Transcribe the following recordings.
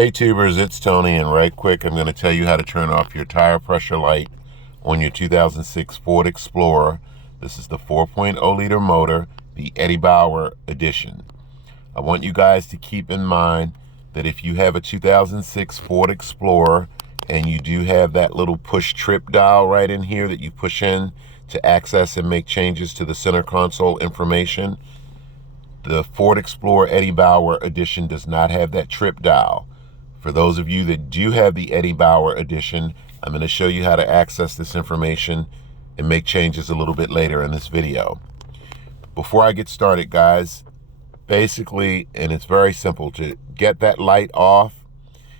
Hey tubers, it's Tony, and right quick I'm going to tell you how to turn off your tire pressure light on your 2006 Ford Explorer. This is the 4.0 liter motor, the Eddie Bauer edition. I want you guys to keep in mind that if you have a 2006 Ford Explorer and you do have that little push trip dial right in here that you push in to access and make changes to the center console information, the Ford Explorer Eddie Bauer edition does not have that trip dial. For those of you that do have the Eddie Bauer edition, I'm going to show you how to access this information and make changes a little bit later in this video. Before I get started, guys, basically, and it's very simple, to get that light off,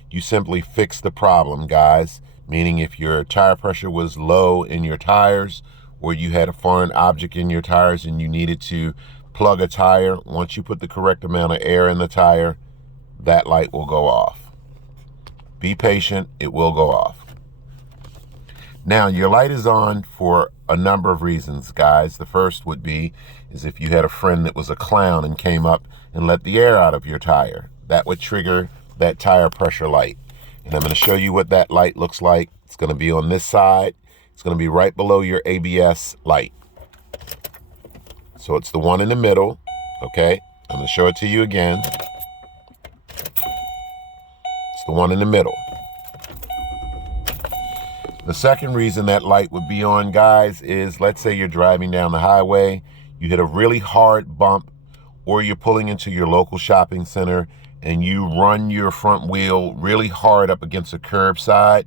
you simply fix the problem, guys. Meaning if your tire pressure was low in your tires, or you had a foreign object in your tires and you needed to plug a tire, once you put the correct amount of air in the tire, that light will go off. Be patient, it will go off. Now, your light is on for a number of reasons, guys. The first would be is if you had a friend that was a clown and came up and let the air out of your tire. That would trigger that tire pressure light. And I'm going to show you what that light looks like. It's going to be on this side. It's going to be right below your ABS light. So it's the one in the middle, okay? I'm going to show it to you again. It's the one in the middle. The second reason that light would be on, guys, is let's say you're driving down the highway, you hit a really hard bump, or you're pulling into your local shopping center and you run your front wheel really hard up against a curbside.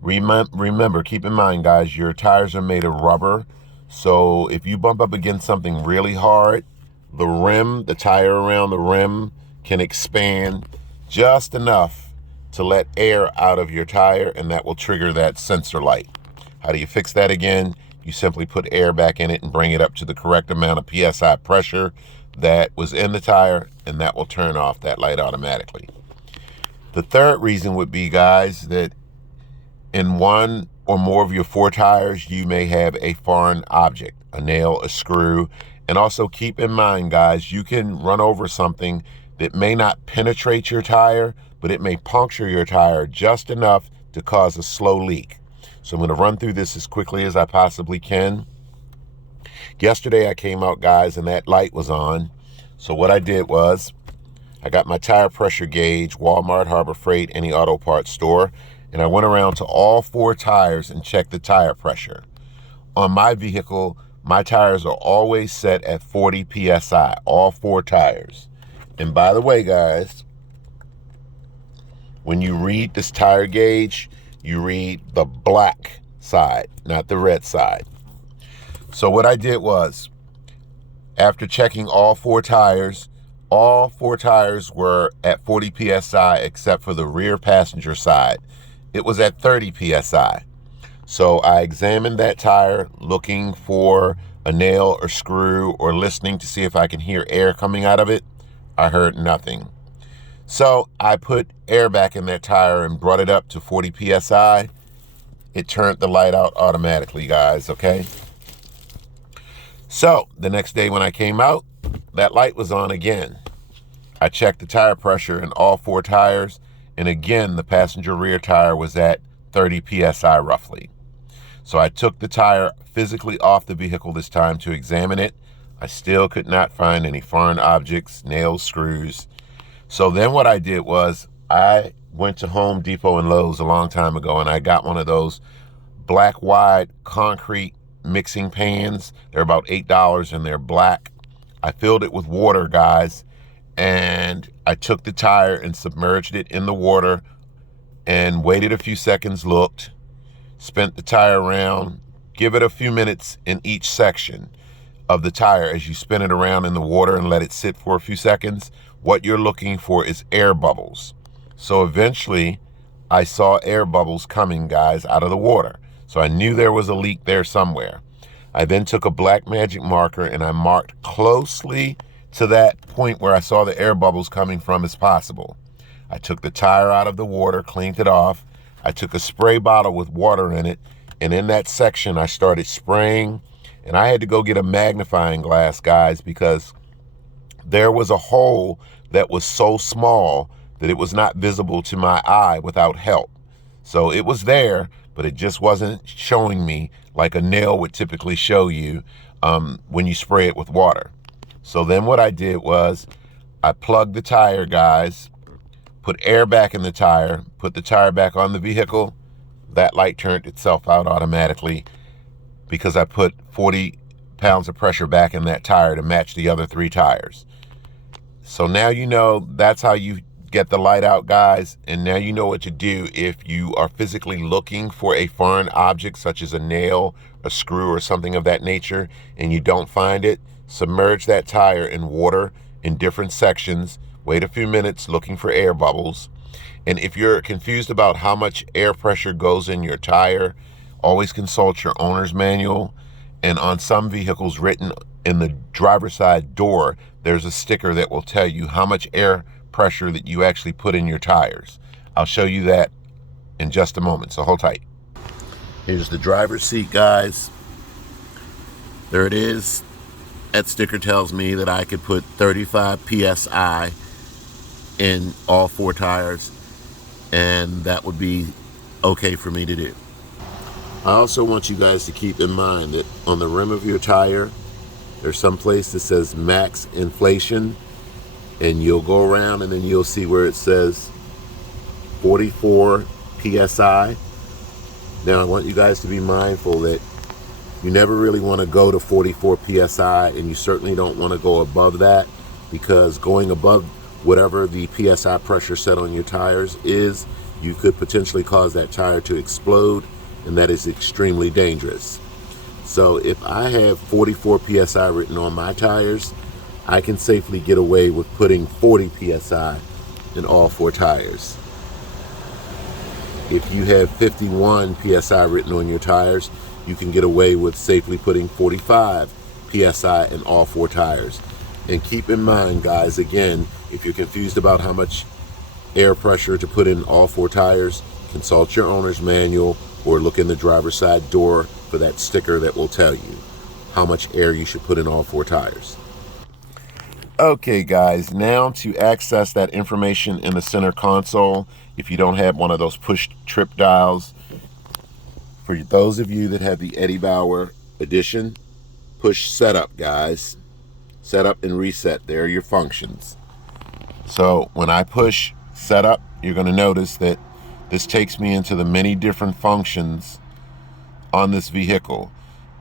Remember, keep in mind, guys, your tires are made of rubber. So if you bump up against something really hard, the rim, the tire around the rim can expand just enough to let air out of your tire, and that will trigger that sensor light. How do you fix that again? You simply put air back in it and bring it up to the correct amount of PSI pressure that was in the tire, and that will turn off that light automatically. The third reason would be, guys, that in one or more of your four tires, you may have a foreign object, a nail, a screw. And also keep in mind, guys, you can run over something that may not penetrate your tire, but it may puncture your tire just enough to cause a slow leak. So I'm going to run through this as quickly as I possibly can. Yesterday I came out, guys, and that light was on. So what I did was I got my tire pressure gauge, Walmart, Harbor Freight, any auto parts store, and I went around to all four tires and checked the tire pressure. On my vehicle, my tires are always set at 40 PSI, all four tires. And by the way, guys, when you read this tire gauge, you read the black side, not the red side. So what I did was, after checking all four tires were at 40 PSI except for the rear passenger side. It was at 30 PSI. So I examined that tire looking for a nail or screw or listening to see if I can hear air coming out of it. I heard nothing. So I put air back in that tire and brought it up to 40 PSI. It turned the light out automatically, guys, okay? So the next day when I came out, that light was on again. I checked the tire pressure in all four tires, and again, the passenger rear tire was at 30 PSI roughly. So I took the tire physically off the vehicle this time to examine it. I still could not find any foreign objects, nails, screws. So then what I did was I went to Home Depot and Lowe's a long time ago, and I got one of those black wide concrete mixing pans. They're about $8 and they're black. I filled it with water, guys, and I took the tire and submerged it in the water and waited a few seconds, looked, spent the tire around, give it a few minutes in each section of the tire as you spin it around in the water and let it sit for a few seconds. What you're looking for is air bubbles. So eventually I saw air bubbles coming, guys, out of the water. So I knew there was a leak there somewhere. I then took a black magic marker and I marked closely to that point where I saw the air bubbles coming from as possible. I took the tire out of the water, cleaned it off. I took a spray bottle with water in it, and in that section I started spraying, and I had to go get a magnifying glass, guys, because there was a hole that was so small that it was not visible to my eye without help. So it was there, but it just wasn't showing me like a nail would typically show you when you spray it with water. So then what I did was I plugged the tire, guys, put air back in the tire, put the tire back on the vehicle. That light turned itself out automatically because I put 40 pounds of pressure back in that tire to match the other 3 tires. So now you know that's how you get the light out, guys. And now you know what to do if you are physically looking for a foreign object such as a nail, a screw, or something of that nature, and you don't find it. Submerge that tire in water in different sections. Wait a few minutes looking for air bubbles. And if you're confused about how much air pressure goes in your tire, always consult your owner's manual. And on some vehicles, written in the driver's side door, there's a sticker that will tell you how much air pressure that you actually put in your tires. I'll show you that in just a moment, so hold tight. Here's the driver's seat, guys. There it is. That sticker tells me that I could put 35 PSI in all 4 tires, and that would be okay for me to do. I also want you guys to keep in mind that on the rim of your tire, there's some place that says max inflation, and you'll go around and then you'll see where it says 44 PSI. Now I want you guys to be mindful that you never really want to go to 44 PSI, and you certainly don't want to go above that, because going above whatever the PSI pressure set on your tires is, you could potentially cause that tire to explode, and that is extremely dangerous. So if I have 44 PSI written on my tires, I can safely get away with putting 40 PSI in all 4 tires. If you have 51 PSI written on your tires, you can get away with safely putting 45 PSI in all 4 tires. And keep in mind, guys, again, if you're confused about how much air pressure to put in all 4 tires, consult your owner's manual or look in the driver's side door for that sticker that will tell you how much air you should put in all 4 tires. Okay, guys, now to access that information in the center console, if you don't have one of those push trip dials, for those of you that have the Eddie Bauer edition, push setup, guys. Setup and reset, there are your functions. So when I push setup, you're going to notice that this takes me into the many different functions on this vehicle.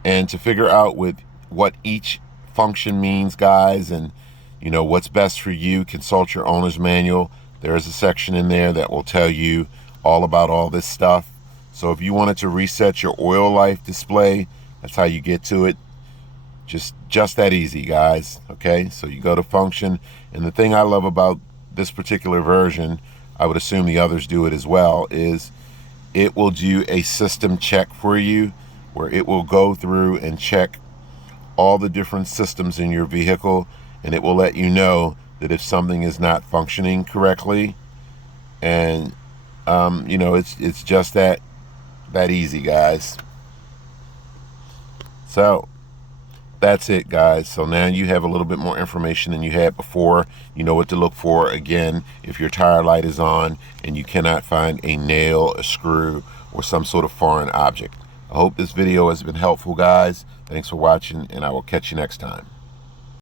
And to figure out what each function means, guys, and you know what's best for you, consult your owner's manual. There is a section in there that will tell you all about all this stuff. So if you wanted to reset your oil life display, that's how you get to it. Just that easy, guys. Okay, so you go to function, and the thing I love about this particular version, I would assume the others do it as well, is it will do a system check for you, where it will go through and check all the different systems in your vehicle, and it will let you know that if something is not functioning correctly. And you know, it's just that easy, guys. So that's it, guys. So now you have a little bit more information than you had before. You know what to look for. Again, if your tire light is on and you cannot find a nail, a screw, or some sort of foreign object. I hope this video has been helpful, guys. Thanks for watching, and I will catch you next time.